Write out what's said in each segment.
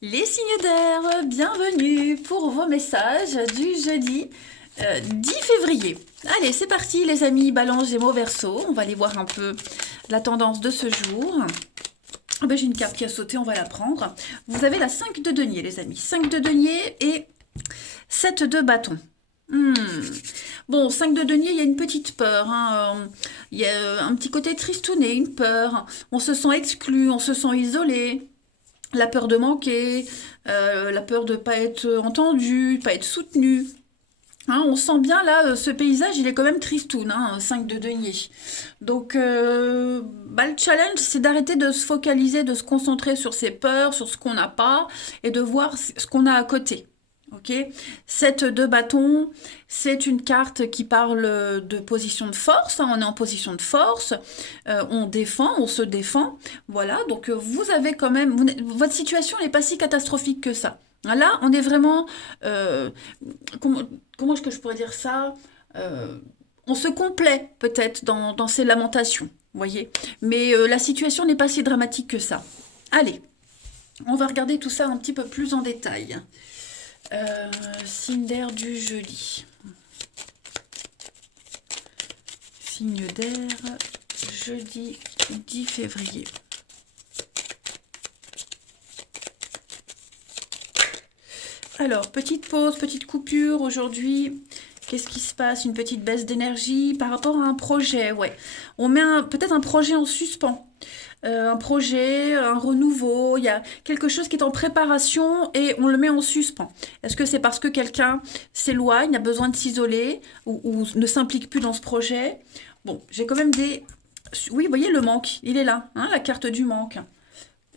Les signes d'air, bienvenue pour vos messages du jeudi 10 février. Allez, c'est parti les amis, Balance, Gémeaux, Verseau. On va aller voir un peu la tendance de ce jour. Ah ben, j'ai une carte qui a sauté, on va la prendre. Vous avez la 5 de denier les amis. 5 de denier et 7 de bâton. Bon, 5 de denier, il y a une petite peur. Il y a un petit côté tristouné, une peur. On se sent exclu, on se sent isolé. La peur de manquer, la peur de ne pas être entendu, pas être soutenu. On sent bien là, ce paysage, il est quand même tristoun, 5 de denier. Donc, le challenge, c'est d'arrêter de se focaliser, de se concentrer sur ses peurs, sur ce qu'on n'a pas, et de voir ce qu'on a à côté. Ok. 7 de bâton, c'est une carte qui parle de position de force. On est en position de force, on défend, on se défend. Voilà, donc vous avez quand même... votre situation n'est pas si catastrophique que ça. Là, on est vraiment... comment, comment est-ce que je pourrais dire ça? On se complaît peut-être dans ces lamentations, vous voyez. Mais la situation n'est pas si dramatique que ça. Allez, on va regarder tout ça un petit peu plus en détail. Signe d'air du jeudi. Signe d'air, jeudi 10 février. Alors, petite pause, petite coupure aujourd'hui. Qu'est-ce qui se passe? Une petite baisse d'énergie par rapport à un projet, ouais. On met peut-être un projet en suspens. Un projet, un renouveau, il y a quelque chose qui est en préparation et on le met en suspens. Est-ce que c'est parce que quelqu'un s'éloigne, a besoin de s'isoler ou ne s'implique plus dans ce projet? Bon, j'ai quand même des... Oui, vous voyez le manque, il est là, la carte du manque.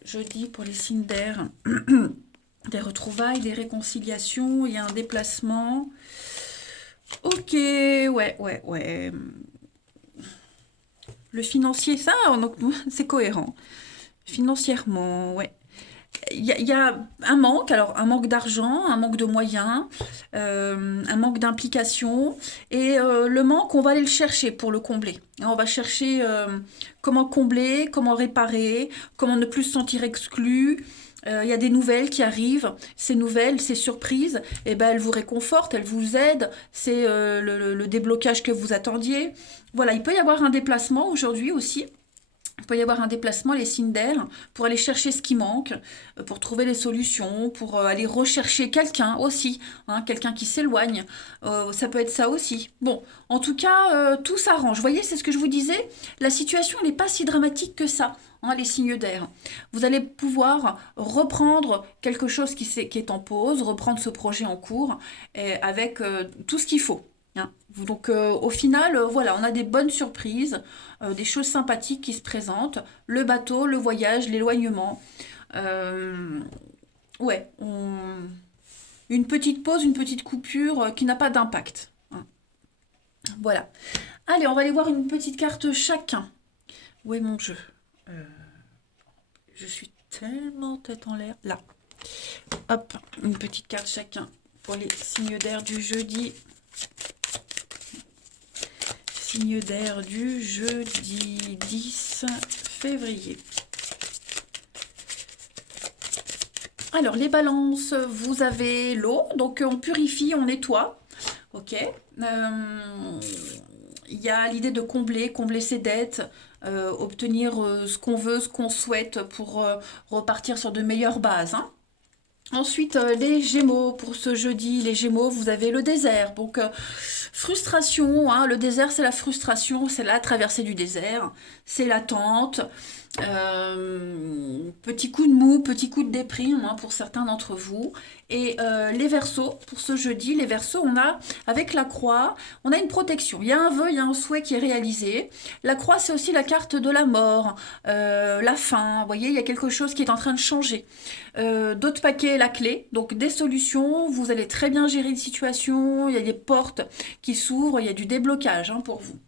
Jeudi pour les signes d'air. Des retrouvailles, des réconciliations, il y a un déplacement. Ok, ouais. Le financier, ça, donc, c'est cohérent. Financièrement, ouais. Il y a un manque, alors un manque d'argent, un manque de moyens, un manque d'implication. Et le manque, on va aller le chercher pour le combler. On va chercher comment combler, comment réparer, comment ne plus se sentir exclu. Il y a des nouvelles qui arrivent. Ces nouvelles, ces surprises, eh ben, elles vous réconfortent, elles vous aident. C'est le déblocage que vous attendiez. Voilà, il peut y avoir un déplacement aujourd'hui aussi. Il peut y avoir un déplacement, les signes d'air, pour aller chercher ce qui manque, pour trouver les solutions, pour aller rechercher quelqu'un aussi, quelqu'un qui s'éloigne. Ça peut être ça aussi. Bon, en tout cas, tout s'arrange. Vous voyez, c'est ce que je vous disais. La situation n'est pas si dramatique que ça, les signes d'air. Vous allez pouvoir reprendre quelque chose qui est en pause, reprendre ce projet en cours, avec tout ce qu'il faut. Donc au final, voilà, on a des bonnes surprises, des choses sympathiques qui se présentent, le bateau, le voyage, l'éloignement. Euh, ouais, une petite pause, une petite coupure qui n'a pas d'impact. Voilà. Allez, on va aller voir une petite carte chacun. Où est mon jeu? Je suis tellement tête en l'air. Là. Hop, une petite carte chacun pour les signes d'air du jeudi. Signe d'air du jeudi 10 février. Alors, les balances, vous avez l'eau, donc on purifie, on nettoie. Ok. Il y a l'idée de combler ses dettes, obtenir ce qu'on veut, ce qu'on souhaite pour repartir sur de meilleures bases. Ensuite, les Gémeaux, pour ce jeudi, les Gémeaux, vous avez le désert. Donc, frustration, le désert, c'est la frustration, c'est la traversée du désert, c'est l'attente. Petit coup de mou, petit coup de déprime pour certains d'entre vous. Et les Verseaux, pour ce jeudi, les Verseaux, avec la croix, on a une protection. Il y a un vœu, il y a un souhait qui est réalisé. La croix, c'est aussi la carte de la mort, la fin. Vous voyez, il y a quelque chose qui est en train de changer. D'autres paquets, la clé. Donc des solutions, vous allez très bien gérer une situation, il y a des portes qui s'ouvrent, il y a du déblocage pour vous.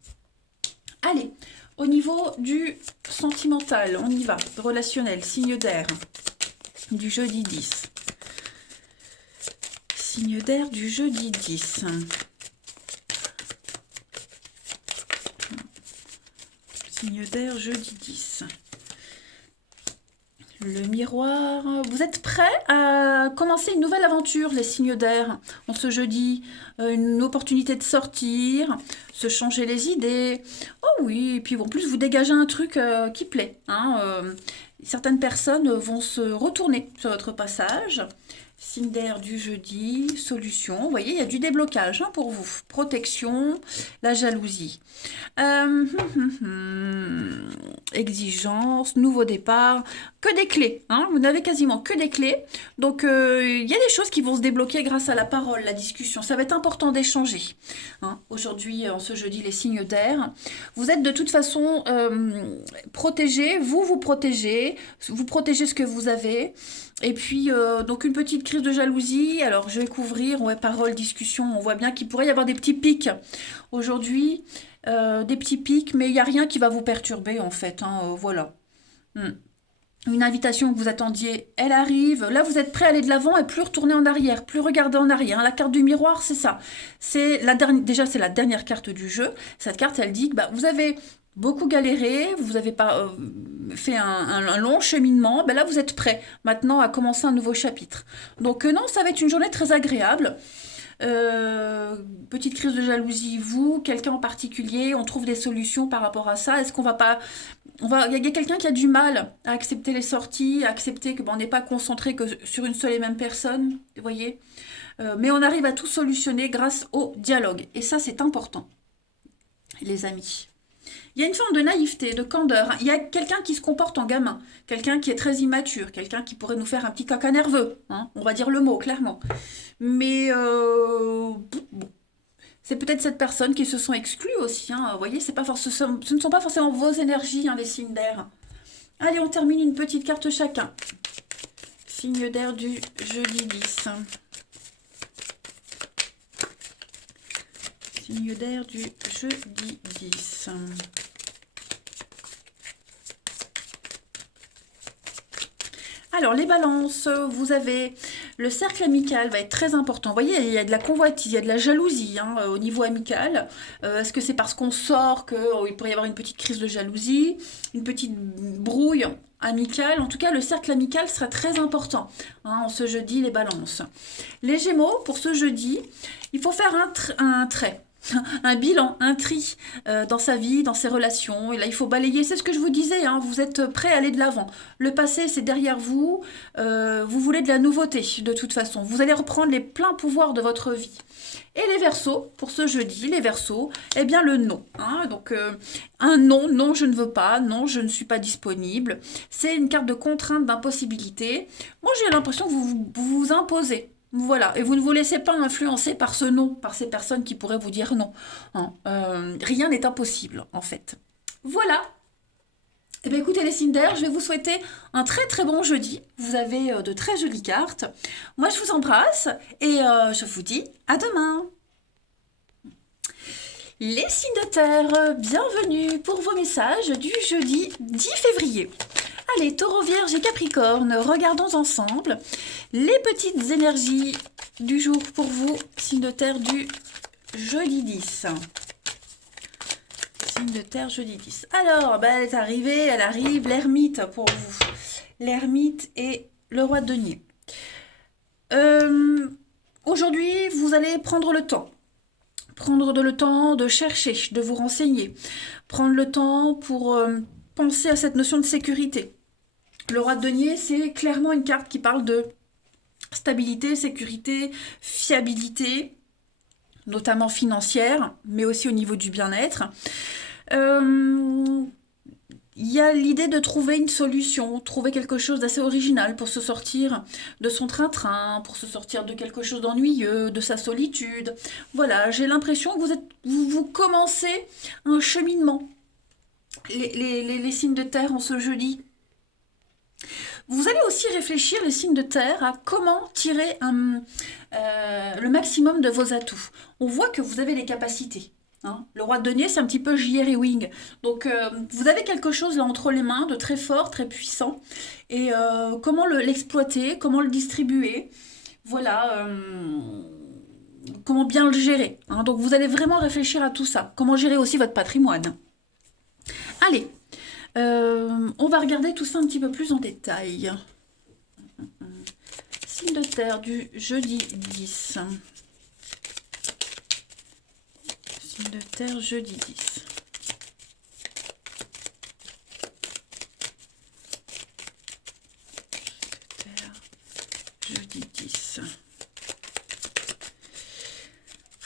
Allez, au niveau du sentimental, on y va. Relationnel, signe d'air du jeudi 10. Signe d'air du jeudi 10. Signe d'air jeudi 10. Le miroir. Vous êtes prêts à commencer une nouvelle aventure, les signes d'air, en ce jeudi? Une opportunité de sortir, se changer les idées. Oh oui, et puis en plus, vous dégagez un truc qui plaît, hein. Certaines personnes vont se retourner sur votre passage. Signe d'air du jeudi, solution. Vous voyez, il y a du déblocage hein, pour vous. Protection, la jalousie. Exigence, nouveau départ. Que des clés. Hein, vous n'avez quasiment que des clés. Donc, il y a des choses qui vont se débloquer grâce à la parole, la discussion. Ça va être important d'échanger. Hein, aujourd'hui, en ce jeudi, les signes d'air. Vous êtes de toute façon protégés. Vous protégez. Vous protégez ce que vous avez. Et puis, donc une petite crise de jalousie. Alors, je vais couvrir, ouais, parole, discussion. On voit bien qu'il pourrait y avoir des petits pics aujourd'hui. Des petits pics, mais il n'y a rien qui va vous perturber, en fait. Hein, voilà. Une invitation que vous attendiez, elle arrive. Là, vous êtes prêt à aller de l'avant et plus retourner en arrière, plus regarder en arrière. Hein, la carte du miroir, c'est ça. C'est la dernière, déjà, c'est la dernière carte du jeu. Cette carte, elle dit que bah, vous avez beaucoup galéré, vous avez pas fait un long cheminement, ben là vous êtes prêt maintenant à commencer un nouveau chapitre. Donc non, ça va être une journée très agréable. Petite crise de jalousie, vous, quelqu'un en particulier, on trouve des solutions par rapport à ça. Est-ce qu'on va pas... Il y a quelqu'un qui a du mal à accepter les sorties, à accepter que on n'est pas concentré que sur une seule et même personne, vous voyez. Mais on arrive à tout solutionner grâce au dialogue. Et ça, c'est important, les amis. Il y a une forme de naïveté, de candeur. Il y a quelqu'un qui se comporte en gamin, quelqu'un qui est très immature, quelqu'un qui pourrait nous faire un petit caca nerveux. Hein, on va dire le mot, clairement. Mais bon, c'est peut-être cette personne qui se sont exclus aussi. Hein, vous voyez, c'est pas ce ne sont pas forcément vos énergies, hein, les signes d'air. Allez, on termine une petite carte chacun. Signe d'air du jeudi 10. Signe d'air du jeudi 10. Alors, les balances, vous avez le cercle amical va être très important. Vous voyez, il y a de la convoitise, il y a de la jalousie hein, au niveau amical. Est-ce que c'est parce qu'on sort qu'il pourrait y avoir une petite crise de jalousie, une petite brouille amicale? En tout cas, le cercle amical sera très important hein, ce jeudi, les balances. Les gémeaux, pour ce jeudi, il faut faire un trait. Un bilan, un tri dans sa vie, dans ses relations. Et là, il faut balayer. C'est ce que je vous disais. Hein, vous êtes prêt à aller de l'avant. Le passé, c'est derrière vous. Vous voulez de la nouveauté, de toute façon. Vous allez reprendre les pleins pouvoirs de votre vie. Et les Verseaux, pour ce jeudi, les Verseaux, eh bien le non. Hein, donc, un non, non, je ne veux pas, non, je ne suis pas disponible. C'est une carte de contrainte, d'impossibilité. Moi, j'ai l'impression que vous vous imposez. Voilà, et vous ne vous laissez pas influencer par ce non, par ces personnes qui pourraient vous dire non. Hein, rien n'est impossible, en fait. Voilà. Eh bien, écoutez les signes d'air, je vais vous souhaiter un très très bon jeudi. Vous avez de très jolies cartes. Moi, je vous embrasse et je vous dis à demain. Les signes de terre, bienvenue pour vos messages du jeudi 10 février. Allez, Taureau, Vierge et Capricorne, regardons ensemble les petites énergies du jour pour vous, signe de terre du jeudi 10. Signe de terre jeudi 10. Alors, elle est arrivée, elle arrive, l'ermite pour vous. L'ermite et le roi de denier. Aujourd'hui, vous allez prendre le temps. Prendre le temps de chercher, de vous renseigner. Prendre le temps pour penser à cette notion de sécurité. Le roi de denier, c'est clairement une carte qui parle de stabilité, sécurité, fiabilité, notamment financière, mais aussi au niveau du bien-être. Il y a l'idée de trouver une solution, trouver quelque chose d'assez original pour se sortir de son train-train, pour se sortir de quelque chose d'ennuyeux, de sa solitude. Voilà, j'ai l'impression que vous commencez un cheminement. Les signes de terre en ce jeudi. Vous allez aussi réfléchir, les signes de terre, à comment tirer le maximum de vos atouts. On voit que vous avez les capacités. Hein. Le roi de denier, c'est un petit peu J.R. Ewing. Donc, vous avez quelque chose là entre les mains de très fort, très puissant. Et comment l'exploiter, comment le distribuer. Voilà. Comment bien le gérer. Hein. Donc, vous allez vraiment réfléchir à tout ça. Comment gérer aussi votre patrimoine. Allez. On va regarder tout ça un petit peu plus en détail. Signe de terre du jeudi 10. Signe de terre jeudi 10. Jeudi 10.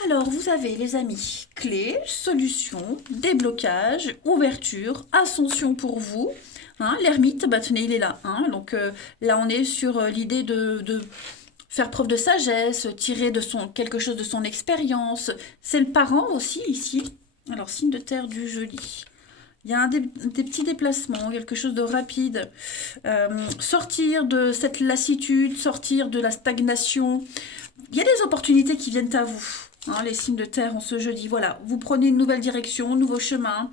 Alors, vous avez, les amis, clés, solutions, déblocage, ouverture, ascension pour vous. Hein, l'ermite, bah, tenez, il est là. Hein, donc là, on est sur l'idée de faire preuve de sagesse, tirer de quelque chose de son expérience. C'est le parent aussi, ici. Alors, signe de terre du jeudi. Il y a des petits déplacements, quelque chose de rapide. Sortir de cette lassitude, sortir de la stagnation. Il y a des opportunités qui viennent à vous. Hein, les signes de terre en ce jeudi. Voilà, vous prenez une nouvelle direction, un nouveau chemin.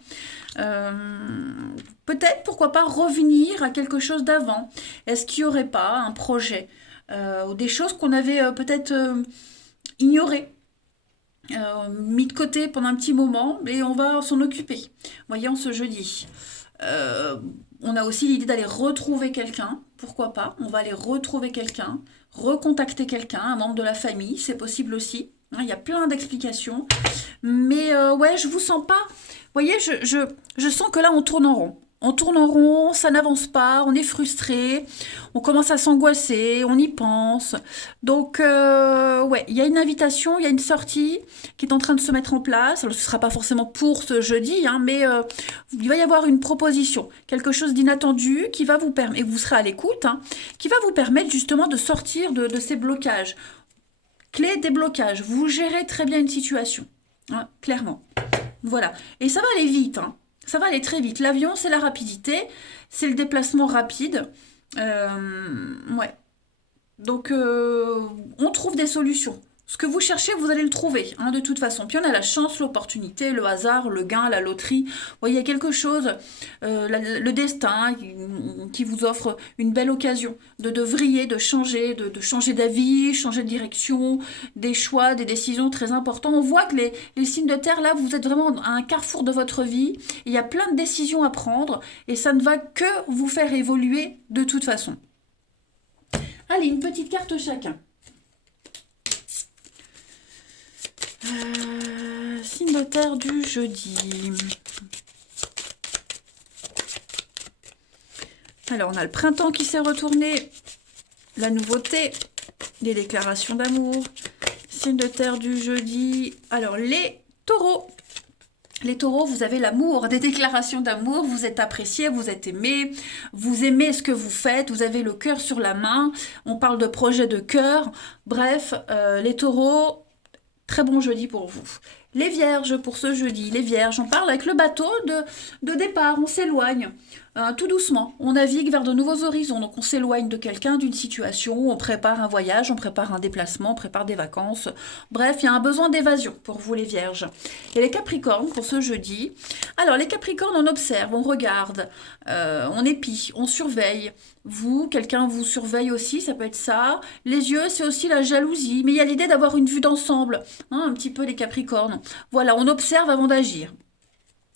Peut-être, pourquoi pas, revenir à quelque chose d'avant. Est-ce qu'il n'y aurait pas un projet ou des choses qu'on avait peut-être ignorées, mis de côté pendant un petit moment, et on va s'en occuper. Voyons ce jeudi. On a aussi l'idée d'aller retrouver quelqu'un. Pourquoi pas? On va aller retrouver quelqu'un, recontacter quelqu'un, un membre de la famille, c'est possible aussi. Hein, il y a plein d'explications. Mais ouais, je vous sens pas. Vous voyez, je sens que là, on tourne en rond. On tourne en rond, ça n'avance pas, on est frustré, on commence à s'angoisser, on y pense. Donc, ouais, il y a une invitation, il y a une sortie qui est en train de se mettre en place. Alors, ce ne sera pas forcément pour ce jeudi, hein, mais il va y avoir une proposition, quelque chose d'inattendu qui va vous permettre, et vous serez à l'écoute, hein, qui va vous permettre justement de sortir de ces blocages. Clé déblocage, vous gérez très bien une situation, hein, clairement. Voilà, et ça va aller vite, hein. Ça va aller très vite. L'avion, c'est la rapidité, c'est le déplacement rapide. Ouais. Donc, on trouve des solutions. Ce que vous cherchez, vous allez le trouver, hein, de toute façon. Puis on a la chance, l'opportunité, le hasard, le gain, la loterie. Vous voyez, il y a quelque chose, le destin qui vous offre une belle occasion de vriller, de changer d'avis, changer de direction, des choix, des décisions très importants. On voit que les signes de terre, là, vous êtes vraiment à un carrefour de votre vie. Il y a plein de décisions à prendre et ça ne va que vous faire évoluer de toute façon. Allez, une petite carte chacun. Signe de terre du jeudi. Alors, on a le printemps qui s'est retourné, la nouveauté, les déclarations d'amour, signe de terre du jeudi. Alors, les taureaux. Les taureaux, vous avez l'amour, des déclarations d'amour, vous êtes apprécié, vous êtes aimé, vous aimez ce que vous faites, vous avez le cœur sur la main, on parle de projet de cœur. Bref, les taureaux, très bon jeudi pour vous. Les vierges pour ce jeudi, les vierges, on parle avec le bateau de départ, on s'éloigne tout doucement, on navigue vers de nouveaux horizons, donc on s'éloigne de quelqu'un, d'une situation, on prépare un voyage, on prépare un déplacement, on prépare des vacances, bref, il y a un besoin d'évasion pour vous les vierges. Et les capricornes pour ce jeudi, alors les capricornes, on observe, on regarde, on épie, on surveille. Vous, quelqu'un vous surveille aussi, ça peut être ça. Les yeux, c'est aussi la jalousie. Mais il y a l'idée d'avoir une vue d'ensemble, hein, un petit peu les capricornes. Voilà, on observe avant d'agir.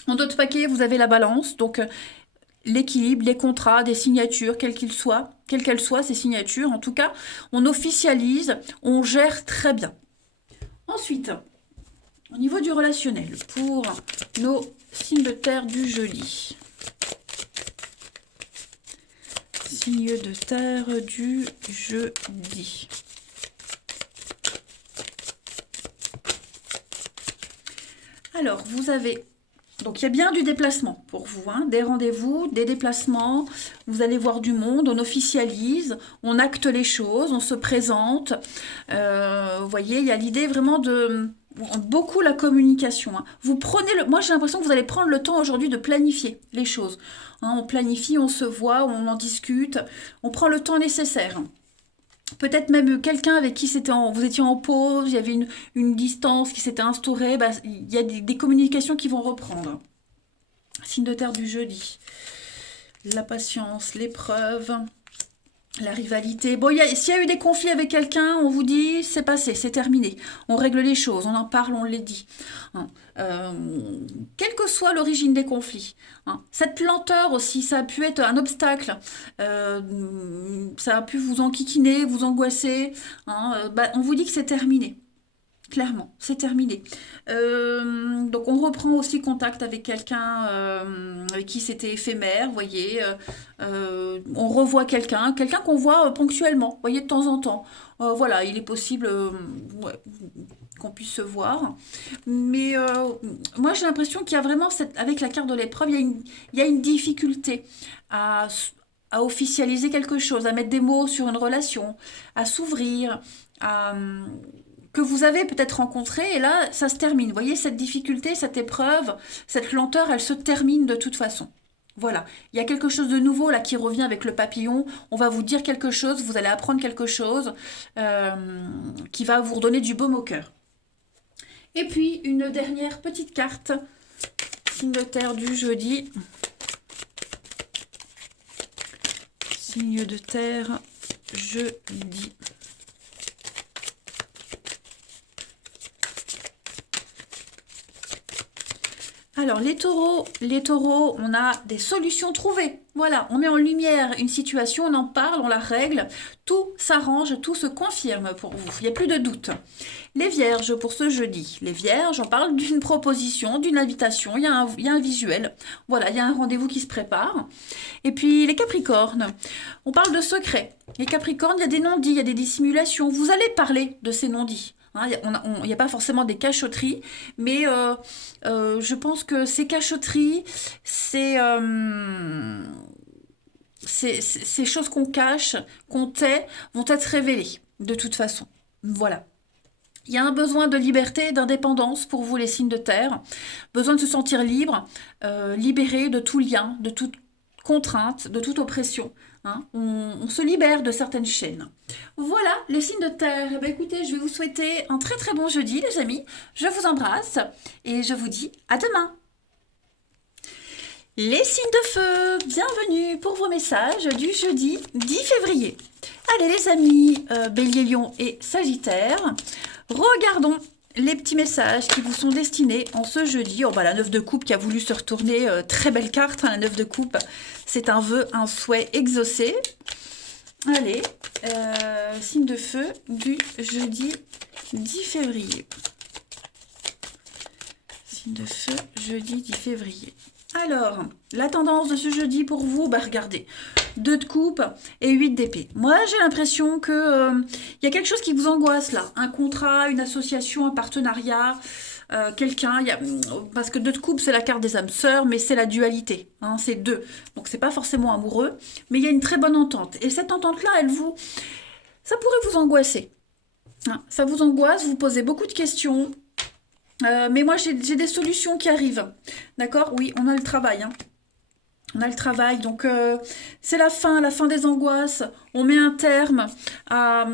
En d'autres paquets, vous avez la balance, donc l'équilibre, les contrats, des signatures, quelles qu'elles soient, ces signatures. En tout cas, on officialise, on gère très bien. Ensuite, au niveau du relationnel, pour nos signes de terre du jeudi. Signe de terre du jeudi. Alors, vous avez... Donc, il y a bien du déplacement pour vous, hein, des rendez-vous, des déplacements. Vous allez voir du monde, on officialise, on acte les choses, on se présente. Vous voyez, il y a l'idée vraiment de... Beaucoup la communication. Hein. Vous prenez moi, j'ai l'impression que vous allez prendre le temps aujourd'hui de planifier les choses. Hein, on planifie, on se voit, on en discute, on prend le temps nécessaire. Peut-être même quelqu'un avec qui vous étiez en pause, il y avait une distance qui s'était instaurée, bah, il y a des communications qui vont reprendre. Signe de terre du jeudi. La patience, l'épreuve. La rivalité. Bon, s'il y a eu des conflits avec quelqu'un, on vous dit, c'est passé, c'est terminé. On règle les choses, on en parle, on les dit. Hein. Quelle que soit l'origine des conflits. Hein. Cette lenteur aussi, ça a pu être un obstacle. Ça a pu vous enquiquiner, vous angoisser. Hein. On vous dit que c'est terminé. Clairement, c'est terminé. Donc on reprend aussi contact avec quelqu'un avec qui c'était éphémère, vous voyez. On revoit quelqu'un qu'on voit ponctuellement, vous voyez, de temps en temps. Voilà, il est possible ouais, qu'on puisse se voir. Mais moi j'ai l'impression qu'il y a vraiment, avec la carte de l'épreuve, il y a une difficulté à, à officialiser quelque chose, à mettre des mots sur une relation, à s'ouvrir, à que vous avez peut-être rencontré, et là, ça se termine. Vous voyez, cette difficulté, cette épreuve, cette lenteur, elle se termine de toute façon. Voilà, il y a quelque chose de nouveau là qui revient avec le papillon. On va vous dire quelque chose, vous allez apprendre quelque chose qui va vous redonner du baume au cœur. Et puis, une dernière petite carte, signe de terre du jeudi. Signe de terre, jeudi. Alors, les taureaux, on a des solutions trouvées. Voilà, on met en lumière une situation, on en parle, on la règle, tout s'arrange, tout se confirme pour vous, il n'y a plus de doute. Les vierges, pour ce jeudi. Les vierges, on parle d'une proposition, d'une invitation, il y a un visuel. Voilà, il y a un rendez-vous qui se prépare. Et puis, les capricornes, on parle de secrets. Les capricornes, il y a des non-dits, il y a des dissimulations. Vous allez parler de ces non-dits. Il n'y a pas forcément des cachotteries, mais je pense que ces cachotteries, ces choses qu'on cache, qu'on tait, vont être révélées de toute façon. Voilà. Il y a un besoin de liberté, d'indépendance pour vous les signes de terre, besoin de se sentir libre, libéré de tout lien, de toute contrainte, de toute oppression. Hein. On se libère de certaines chaînes. Voilà les signes de terre. Eh bien, écoutez, je vais vous souhaiter un très très bon jeudi les amis. Je vous embrasse et je vous dis à demain. Les signes de feu, bienvenue pour vos messages du jeudi 10 février. Allez les amis, Bélier, Lion et Sagittaire, regardons les petits messages qui vous sont destinés en ce jeudi. Oh, la 9 de coupe qui a voulu se retourner, très belle carte, hein, la 9 de coupe. C'est un vœu, un souhait exaucé. Allez, signe de feu du jeudi 10 février. Signe de feu, jeudi 10 février. Alors, la tendance de ce jeudi pour vous, regardez, 2 de coupe et 8 d'épée. Moi, j'ai l'impression que y a quelque chose qui vous angoisse là. Un contrat, une association, un partenariat, quelqu'un. Parce que 2 de coupe, c'est la carte des âmes sœurs, mais c'est la dualité. Hein, c'est 2. Donc, c'est pas forcément amoureux, mais il y a une très bonne entente. Et cette entente-là, ça pourrait vous angoisser. Hein, ça vous angoisse, vous posez beaucoup de questions. Mais moi, j'ai des solutions qui arrivent. D'accord? Oui, on a le travail. Hein. On a le travail. Donc, c'est la fin des angoisses. On met un terme à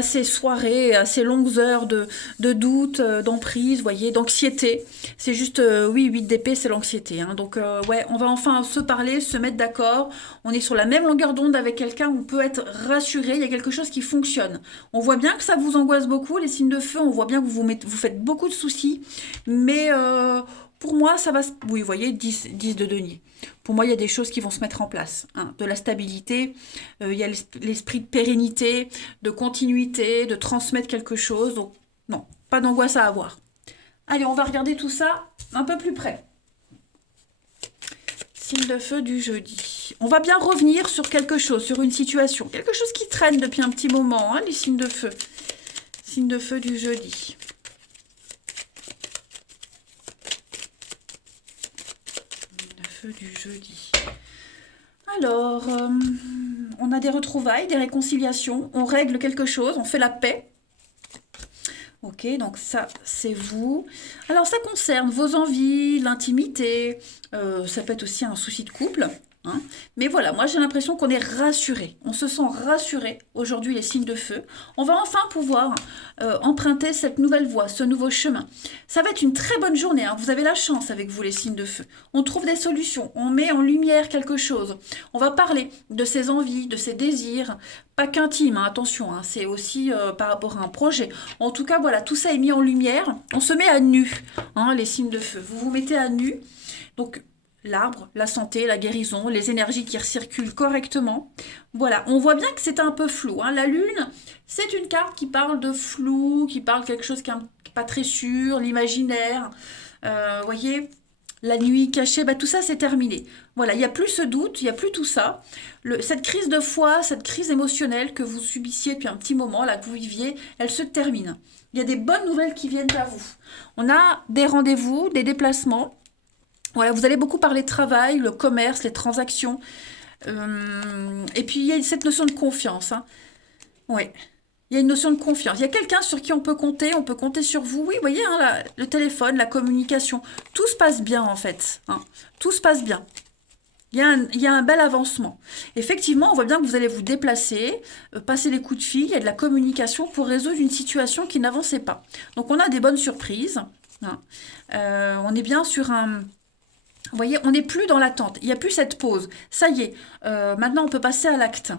ces soirées, à ces longues heures de doute, d'emprise, voyez, d'anxiété. C'est juste, oui, 8 d'épée, c'est l'anxiété. Hein. Donc, ouais, on va enfin se parler, se mettre d'accord. On est sur la même longueur d'onde avec quelqu'un, on peut être rassuré, il y a quelque chose qui fonctionne. On voit bien que ça vous angoisse beaucoup, les signes de feu, on voit bien que vous faites beaucoup de soucis. Mais pour moi, ça va... Oui, vous voyez, 10 de denier. Pour moi, il y a des choses qui vont se mettre en place. Hein. De la stabilité, il y a l'esprit de pérennité, de continuité, de transmettre quelque chose. Donc, non, pas d'angoisse à avoir. Allez, on va regarder tout ça un peu plus près. Signe de feu du jeudi. On va bien revenir sur quelque chose, sur une situation. Quelque chose qui traîne depuis un petit moment, hein, les signes de feu. Signe de feu du jeudi. Du jeudi. Alors, on a des retrouvailles, des réconciliations, on règle quelque chose, on fait la paix. Ok, donc ça, c'est vous. Alors, ça concerne vos envies, l'intimité, ça peut être aussi un souci de couple. hein. Mais voilà, moi j'ai l'impression qu'on est rassuré. On se sent rassuré aujourd'hui, les signes de feu. On va enfin pouvoir emprunter cette nouvelle voie, ce nouveau chemin. Ça va être une très bonne journée, hein. Vous avez la chance avec vous, les signes de feu. On trouve des solutions, on met en lumière quelque chose. On va parler de ses envies, de ses désirs. Pas qu'intime, hein, attention, hein, c'est aussi par rapport à un projet. En tout cas, voilà, tout ça est mis en lumière. On se met à nu, hein, les signes de feu. Vous vous mettez à nu. Donc, l'arbre, la santé, la guérison, les énergies qui circulent correctement. Voilà, on voit bien que c'est un peu flou, hein. La lune, c'est une carte qui parle de flou, qui parle quelque chose qui n'est pas très sûr, l'imaginaire. Voyez, la nuit cachée, bah, tout ça c'est terminé. Voilà, il n'y a plus ce doute, il n'y a plus tout ça. Cette crise de foi, cette crise émotionnelle que vous subissiez depuis un petit moment, là, que vous viviez, elle se termine. Il y a des bonnes nouvelles qui viennent à vous. On a des rendez-vous, des déplacements. Voilà, vous allez beaucoup parler de travail, le commerce, les transactions. Et puis, il y a cette notion de confiance, hein. Ouais. Il y a une notion de confiance. Il y a quelqu'un sur qui on peut compter sur vous. Oui, vous voyez, hein, le téléphone, la communication. Tout se passe bien, en fait, hein. Tout se passe bien. Il y a un bel avancement. Effectivement, on voit bien que vous allez vous déplacer, passer des coups de fil, il y a de la communication pour résoudre une situation qui n'avançait pas. Donc, on a des bonnes surprises, hein. On est bien sur un... Vous voyez, on n'est plus dans l'attente. Il n'y a plus cette pause. Ça y est, maintenant on peut passer à l'acte.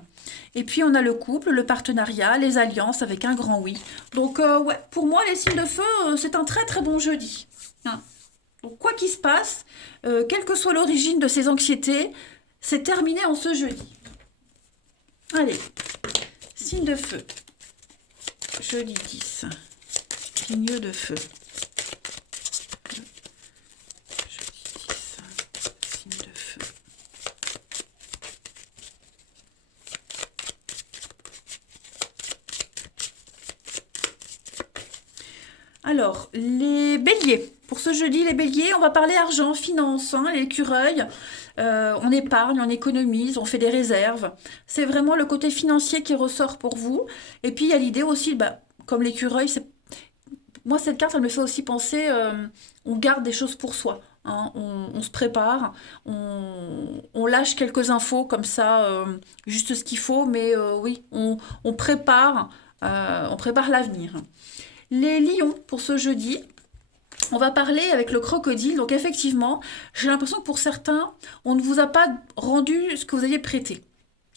Et puis on a le couple, le partenariat, les alliances avec un grand oui. Donc ouais, pour moi, les signes de feu, c'est un très très bon jeudi, hein. Donc quoi qu'il se passe, quelle que soit l'origine de ces anxiétés, c'est terminé en ce jeudi. Allez, signe de feu. Jeudi 10. Signe de feu. Alors, les béliers. Pour ce jeudi, les béliers, on va parler argent, finance, hein, l'écureuil. On épargne, on économise, on fait des réserves. C'est vraiment le côté financier qui ressort pour vous. Et puis, il y a l'idée aussi, bah, comme l'écureuil, moi, cette carte, elle me fait aussi penser, on garde des choses pour soi, hein. On se prépare, on lâche quelques infos comme ça, juste ce qu'il faut, mais oui, on prépare l'avenir. Les lions, pour ce jeudi, on va parler avec le crocodile. Donc effectivement, j'ai l'impression que pour certains, on ne vous a pas rendu ce que vous aviez prêté,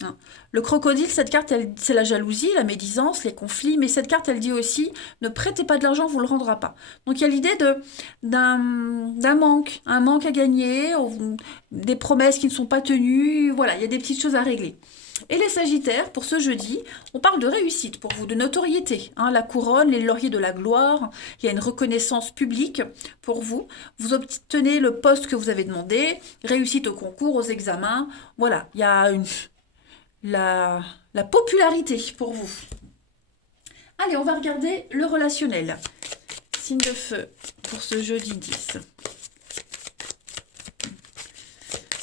hein. Le crocodile, cette carte, c'est la jalousie, la médisance, les conflits, mais cette carte, elle dit aussi, ne prêtez pas de l'argent, on ne vous le rendra pas. Donc il y a l'idée d'un manque, un manque à gagner, des promesses qui ne sont pas tenues, voilà, il y a des petites choses à régler. Et les Sagittaires, pour ce jeudi, on parle de réussite pour vous, de notoriété, hein, la couronne, les lauriers de la gloire, il y a une reconnaissance publique pour vous, vous obtenez le poste que vous avez demandé, réussite au concours, aux examens, voilà, il y a la popularité pour vous. Allez, on va regarder le relationnel. Signe de feu pour ce jeudi 10.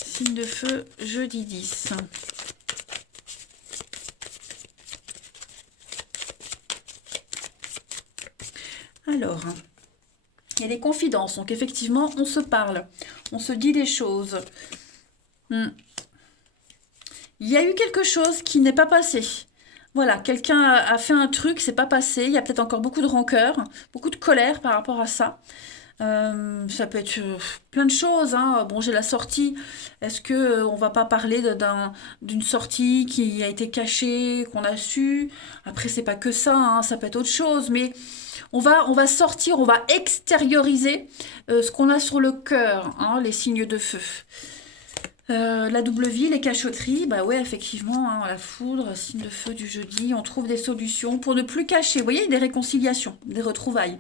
Signe de feu, jeudi 10. Alors, il y a des confidences, donc effectivement, on se parle, on se dit des choses. Il y a eu quelque chose qui n'est pas passé. Voilà, quelqu'un a fait un truc, c'est pas passé, il y a peut-être encore beaucoup de rancœur, beaucoup de colère par rapport à ça. Ça peut être plein de choses, hein. Bon, j'ai la sortie. Est-ce que on va pas parler d'une sortie qui a été cachée, qu'on a su? Après, c'est pas que ça, hein, ça peut être autre chose, mais on va sortir, on va extérioriser ce qu'on a sur le cœur, hein, les signes de feu. La double vie, les cachotteries, bah ouais, effectivement, hein, la foudre, signe de feu du jeudi, on trouve des solutions pour ne plus cacher. Vous voyez, des réconciliations, des retrouvailles.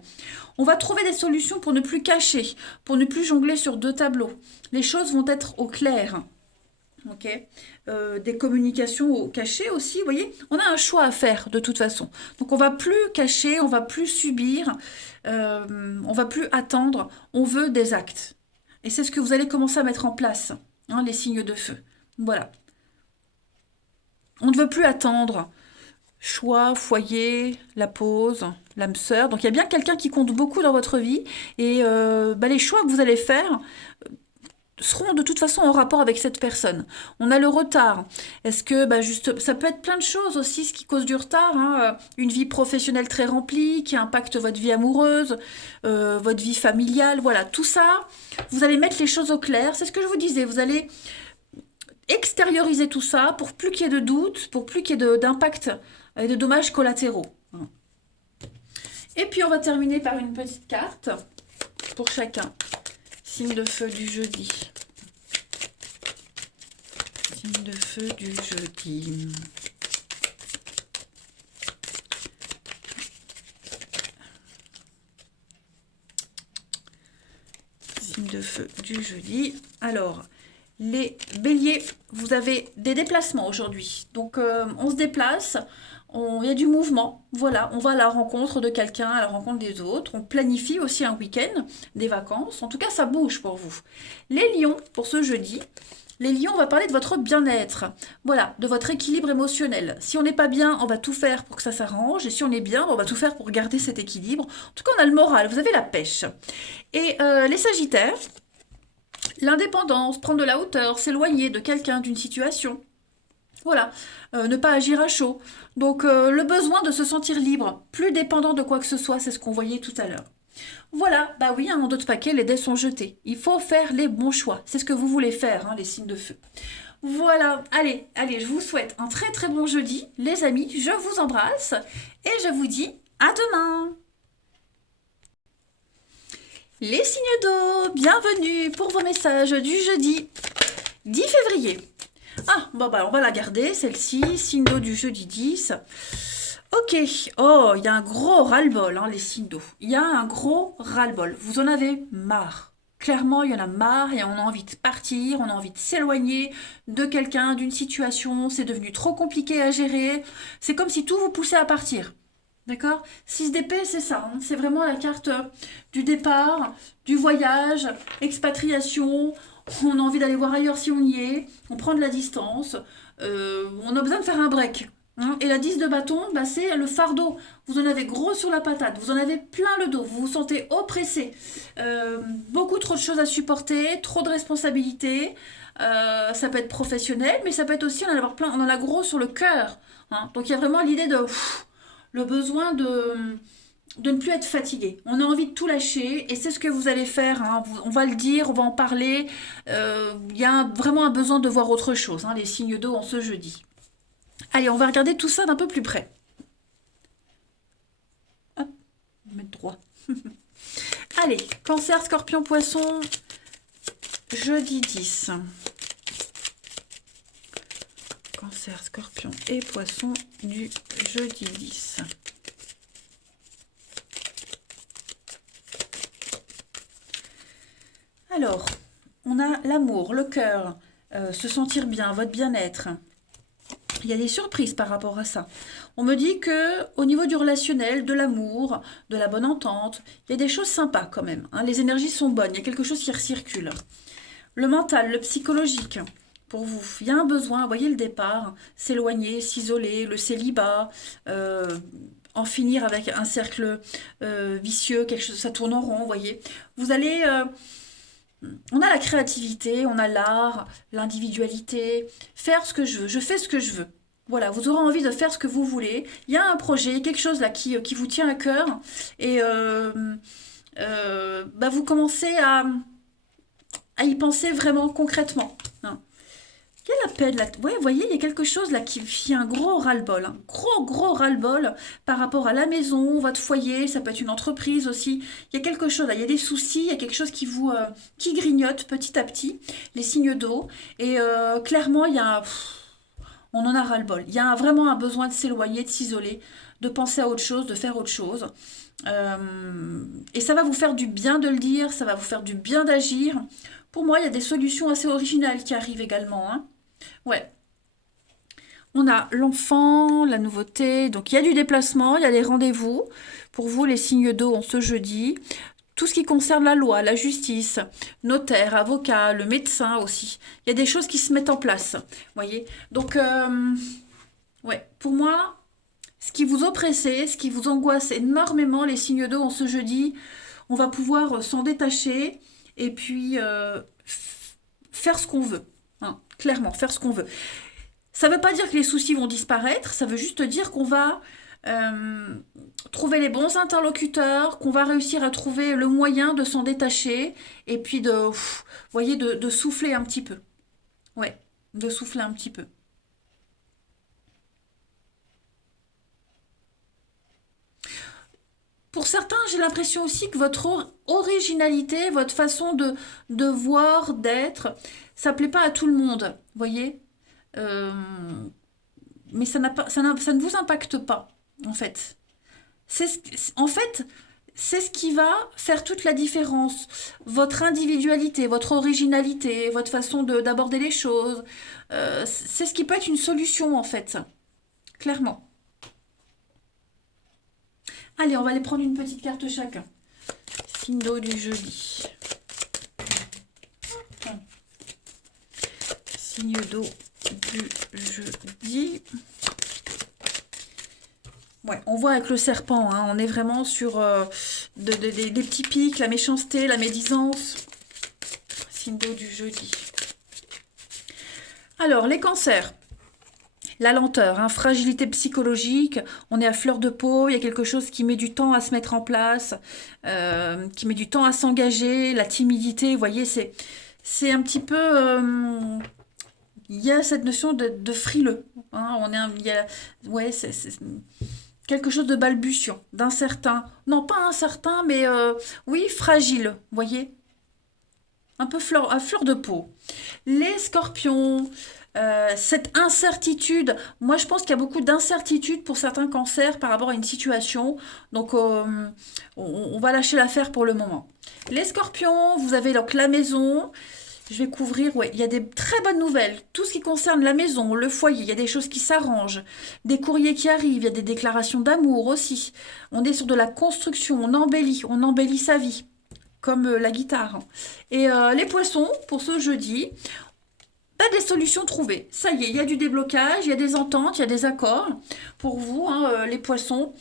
On va trouver des solutions pour ne plus cacher, pour ne plus jongler sur deux tableaux. Les choses vont être au clair. Ok, des communications cachées aussi, vous voyez, on a un choix à faire de toute façon. Donc on va plus cacher, on va plus subir, on va plus attendre, on veut des actes. Et c'est ce que vous allez commencer à mettre en place, hein, les signes de feu. Voilà. On ne veut plus attendre. Choix, foyer, la pause, l'âme sœur. Donc il y a bien quelqu'un qui compte beaucoup dans votre vie. Et les choix que vous allez faire, seront de toute façon en rapport avec cette personne. On a le retard. Est-ce que, bah juste, ça peut être plein de choses aussi, ce qui cause du retard, hein. Une vie professionnelle très remplie, qui impacte votre vie amoureuse, votre vie familiale, voilà, tout ça, vous allez mettre les choses au clair. C'est ce que je vous disais, vous allez extérioriser tout ça pour plus qu'il y ait de doutes, pour plus qu'il y ait d'impact et de dommages collatéraux. Et puis on va terminer par une petite carte pour chacun. Signe de feu du jeudi. Signe de feu du jeudi. Signe de feu du jeudi. Alors, les béliers, vous avez des déplacements aujourd'hui. Donc, on se déplace. Il y a du mouvement, voilà, on va à la rencontre de quelqu'un, à la rencontre des autres, on planifie aussi un week-end, des vacances, en tout cas ça bouge pour vous. Les lions, pour ce jeudi, les lions, on va parler de votre bien-être, voilà, de votre équilibre émotionnel. Si on n'est pas bien, on va tout faire pour que ça s'arrange, et si on est bien, on va tout faire pour garder cet équilibre. En tout cas, on a le moral, vous avez la pêche. Et les sagittaires, l'indépendance, prendre de la hauteur, s'éloigner de quelqu'un, d'une situation. Voilà, ne pas agir à chaud. Donc le besoin de se sentir libre, plus dépendant de quoi que ce soit, c'est ce qu'on voyait tout à l'heure. Voilà, bah oui, un d'autres paquets, les dés sont jetés. Il faut faire les bons choix. C'est ce que vous voulez faire, hein, les signes de feu. Voilà, allez, je vous souhaite un très très bon jeudi, les amis. Je vous embrasse et je vous dis à demain. Les signes d'eau, bienvenue pour vos messages du jeudi 10 février. Ah, bon bah on va la garder, celle-ci, signe d'eau du jeudi 10. Ok, oh, il y a un gros ras-le-bol, hein, les signes d'eau. Il y a un gros ras-le-bol. Vous en avez marre. Clairement, il y en a marre et on a envie de partir, on a envie de s'éloigner de quelqu'un, d'une situation. C'est devenu trop compliqué à gérer. C'est comme si tout vous poussait à partir. D'accord? 6 d'épée, c'est ça, hein. C'est vraiment la carte du départ, du voyage, expatriation. On a envie d'aller voir ailleurs si on y est. On prend de la distance. On a besoin de faire un break. Hein. Et la 10 de bâton, bah, c'est le fardeau. Vous en avez gros sur la patate. Vous en avez plein le dos. Vous vous sentez oppressé. Beaucoup trop de choses à supporter. Trop de responsabilités. Ça peut être professionnel, mais ça peut être aussi, on en a plein, on en a gros sur le cœur. Hein. Donc il y a vraiment l'idée de... le besoin de ne plus être fatigué. On a envie de tout lâcher et c'est ce que vous allez faire. Hein. On va le dire, on va en parler. Il y a vraiment un besoin de voir autre chose, hein, les signes d'eau en ce jeudi. Allez, on va regarder tout ça d'un peu plus près. Hop, on va mettre droit. Allez, Cancer, Scorpion, Poisson, jeudi 10. Cancer, Scorpion et Poisson du jeudi 10. Alors, on a l'amour, le cœur, se sentir bien, votre bien-être. Il y a des surprises par rapport à ça. On me dit que au niveau du relationnel, de l'amour, de la bonne entente, il y a des choses sympas quand même. Hein. Les énergies sont bonnes, il y a quelque chose qui recircule. Le mental, le psychologique, pour vous, il y a un besoin, vous voyez le départ, s'éloigner, s'isoler, le célibat, en finir avec un cercle vicieux, quelque chose, ça tourne en rond, vous voyez. Vous allez... on a la créativité, on a l'art, l'individualité, faire ce que je veux, je fais ce que je veux. Voilà, vous aurez envie de faire ce que vous voulez. Il y a un projet, quelque chose là qui vous tient à cœur et bah, vous commencez à y penser vraiment concrètement. Hein. Il y a la peine là. Ouais, vous voyez, il y a quelque chose là qui fait un gros ras-le-bol. Hein. Gros ras-le-bol par rapport à la maison, votre foyer, ça peut être une entreprise aussi. Il y a quelque chose là, il y a des soucis, il y a quelque chose qui grignote petit à petit, les signes d'eau. Et clairement, il y a on en a ras-le-bol. Il y a vraiment un besoin de s'éloigner, de s'isoler, de penser à autre chose, de faire autre chose. Et ça va vous faire du bien de le dire, ça va vous faire du bien d'agir. Pour moi, il y a des solutions assez originales qui arrivent également. Hein. Ouais. On a l'enfant, la nouveauté, donc il y a du déplacement, il y a des rendez-vous. Pour vous, les signes d'eau en ce jeudi. Tout ce qui concerne la loi, la justice, notaire, avocat, le médecin aussi. Il y a des choses qui se mettent en place, voyez. Donc, ouais, pour moi, ce qui vous oppressait, ce qui vous angoisse énormément, les signes d'eau en ce jeudi, on va pouvoir s'en détacher et puis faire ce qu'on veut. Hein, clairement, faire ce qu'on veut. Ça ne veut pas dire que les soucis vont disparaître, ça veut juste dire qu'on va euh, trouver les bons interlocuteurs, qu'on va réussir à trouver le moyen de s'en détacher et puis vous voyez, de souffler un petit peu. Ouais, de souffler un petit peu. Pour certains, j'ai l'impression aussi que votre originalité, votre façon de voir, d'être, ça plaît pas à tout le monde, voyez. Euh, mais ça n'a pas, ça ne vous impacte pas, en fait. En fait, c'est ce qui va faire toute la différence. Votre individualité, votre originalité, votre façon d'aborder les choses, c'est ce qui peut être une solution, en fait, clairement. Allez, on va aller prendre une petite carte chacun. Signe d'eau du jeudi. Signe d'eau du jeudi. Ouais, on voit avec le serpent, hein, on est vraiment sur des petits pics, la méchanceté, la médisance. Signe d'eau du jeudi. Alors, les cancers. La lenteur, hein, fragilité psychologique, on est à fleur de peau, il y a quelque chose qui met du temps à se mettre en place, qui met du temps à s'engager, la timidité, vous voyez, c'est un petit peu... il y a cette notion de frileux. Hein, ouais, c'est quelque chose de balbutiant, d'incertain. Non, pas incertain, mais oui, fragile, vous voyez, un peu à fleur de peau. Les scorpions, cette incertitude, moi je pense qu'il y a beaucoup d'incertitude pour certains cancers par rapport à une situation, donc on va lâcher l'affaire pour le moment. Les scorpions, vous avez donc la maison, je vais couvrir, ouais, il y a des très bonnes nouvelles, tout ce qui concerne la maison, le foyer, il y a des choses qui s'arrangent, des courriers qui arrivent, il y a des déclarations d'amour aussi, on est sur de la construction, on embellit sa vie, comme la guitare. Et les poissons, pour ce jeudi, pas des solutions trouvées. Ça y est, il y a du déblocage, il y a des ententes, il y a des accords. Pour vous, hein, les poissons,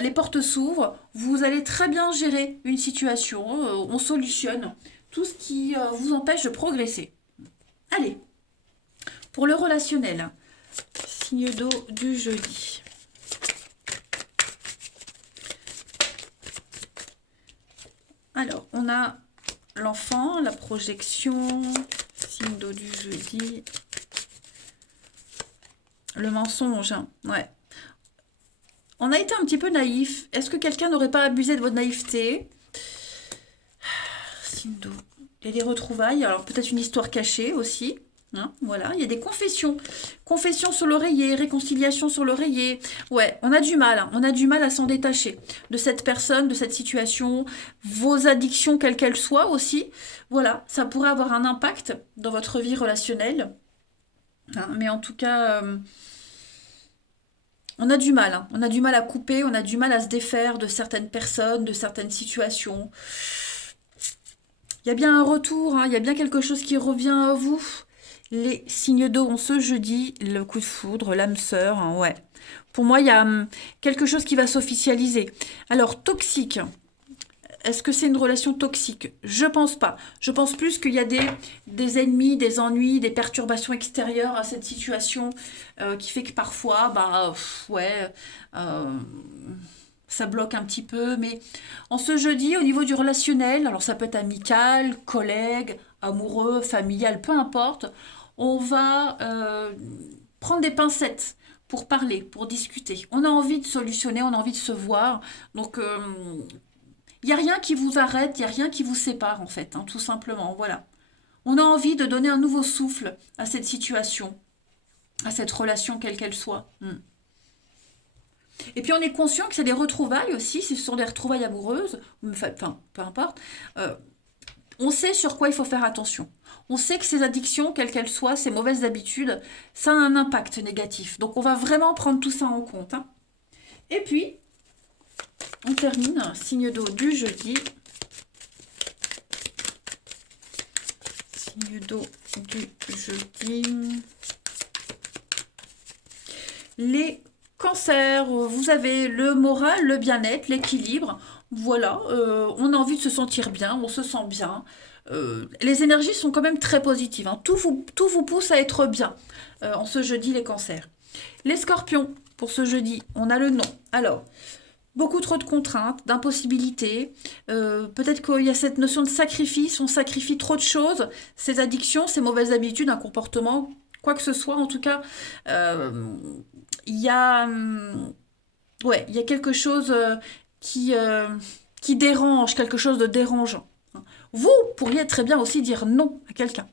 les portes s'ouvrent. Vous allez très bien gérer une situation. On solutionne tout ce qui vous empêche de progresser. Allez, pour le relationnel, signe d'eau du jeudi. Alors, on a l'enfant, la projection, signe d'eau du jeudi. Le mensonge, hein, ouais. On a été un petit peu naïf. Est-ce que quelqu'un n'aurait pas abusé de votre naïveté? Signe d'eau. Il y a des retrouvailles, alors peut-être une histoire cachée aussi. Hein, voilà, il y a des confessions. Confessions sur l'oreiller, réconciliation sur l'oreiller. Ouais, on a du mal, hein, on a du mal à s'en détacher de cette personne, de cette situation, vos addictions, quelles qu'elles soient aussi. Voilà, ça pourrait avoir un impact dans votre vie relationnelle. Hein, mais en tout cas, on a du mal. Hein, on a du mal à couper, on a du mal à se défaire de certaines personnes, de certaines situations. Il y a bien un retour, hein, il y a bien quelque chose qui revient à vous. Les signes d'eau ont ce jeudi, le coup de foudre, l'âme sœur, hein, ouais. Pour moi, il y a quelque chose qui va s'officialiser. Alors, toxique. Est-ce que c'est une relation toxique? Je pense pas. Je pense plus qu'il y a des ennemis, des ennuis, des perturbations extérieures à cette situation qui fait que parfois, bah, ouais, ça bloque un petit peu. Mais en ce jeudi, au niveau du relationnel, alors ça peut être amical, collègue, amoureux, familial, peu importe, on va prendre des pincettes pour parler, pour discuter. On a envie de solutionner, on a envie de se voir. Donc, il n'y a rien qui vous arrête, il n'y a rien qui vous sépare, en fait, hein, tout simplement. Voilà. On a envie de donner un nouveau souffle à cette situation, à cette relation, quelle qu'elle soit. Et puis, on est conscient que c'est des retrouvailles aussi, si ce sont des retrouvailles amoureuses, enfin, peu importe. On sait sur quoi il faut faire attention. On sait que ces addictions, quelles qu'elles soient, ces mauvaises habitudes, ça a un impact négatif. Donc, on va vraiment prendre tout ça en compte. Hein. Et puis, on termine, signe d'eau du jeudi. Signe d'eau du jeudi. Les cancers, vous avez le moral, le bien-être, l'équilibre. Voilà, on a envie de se sentir bien, on se sent bien. les énergies sont quand même très positives, hein. Tout vous pousse à être bien en ce jeudi, les cancers. Les scorpions, pour ce jeudi, on a le non. Alors, beaucoup trop de contraintes, d'impossibilités. Peut-être qu'il y a cette notion de sacrifice, on sacrifie trop de choses, ces addictions, ces mauvaises habitudes, un comportement, quoi que ce soit. En tout cas, euh, il y a, ouais, il y a quelque chose qui, euh, qui dérange, quelque chose de dérangeant. Vous pourriez très bien aussi dire non à quelqu'un.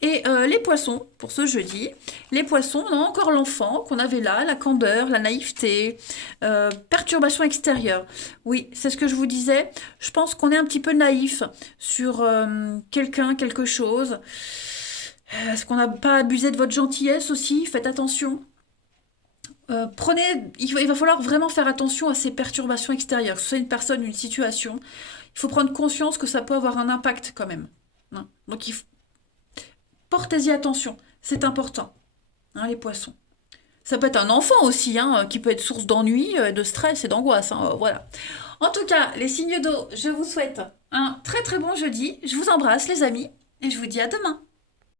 Et les poissons, pour ce jeudi, les poissons, on a encore l'enfant qu'on avait là, la candeur, la naïveté, perturbation extérieure. Oui, c'est ce que je vous disais. Je pense qu'on est un petit peu naïf sur quelqu'un, quelque chose. Est-ce qu'on n'a pas abusé de votre gentillesse aussi? Faites attention. Il va falloir vraiment faire attention à ces perturbations extérieures, que ce soit une personne, une situation. Il faut prendre conscience que ça peut avoir un impact quand même. Hein. Donc portez-y attention, c'est important, hein, les poissons. Ça peut être un enfant aussi, hein, qui peut être source d'ennui, de stress et d'angoisse. Hein, voilà. En tout cas, les signes d'eau, je vous souhaite un très très bon jeudi. Je vous embrasse les amis et je vous dis à demain.